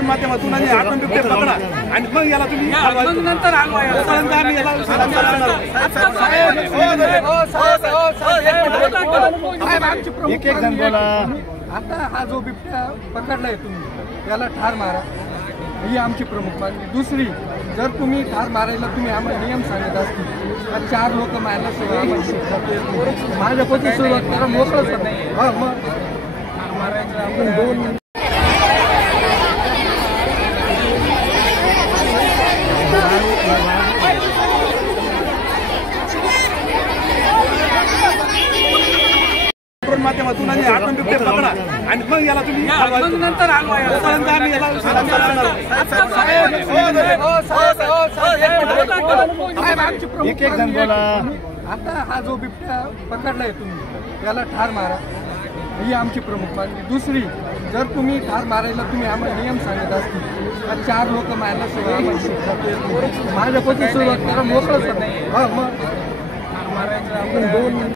माध्यमातून आणि आपण बिबटे पकडा आणि मग याला तुम्ही नंतर एक एक जण बोला। आता हा जो बिबट्या पकडलाय तुम्ही याला ठार मारा ही आमची प्रमुख मागणी। दुसरी, जर तुम्ही ठार मारायला तुम्ही आम्हाला नियम सांगत असतील तर 4 लोक मारायला सगळं आम्हाला शिकतात। माझ्यापासून सुरुवात करा, मोकळं हा मग मारायचं आपण 2 माध्यमातून आणि आपण बिबटे पकडा आणि मग याला तुम्ही नंतर एक एक जण बोला। आता हा जो बिबट्या पकडलाय तुम्ही याला ठार मारा ही आमची प्रमुख मागणी। दुसरी, जर तुम्ही ठार मारायला तुम्ही आम्हाला नियम सांगत असतील तर 4 लोक मारायला सगळं आम्हाला शिकतात। माझ्यापासून सुरुवात करा, मोकळं हा मग मारायचं आपण 2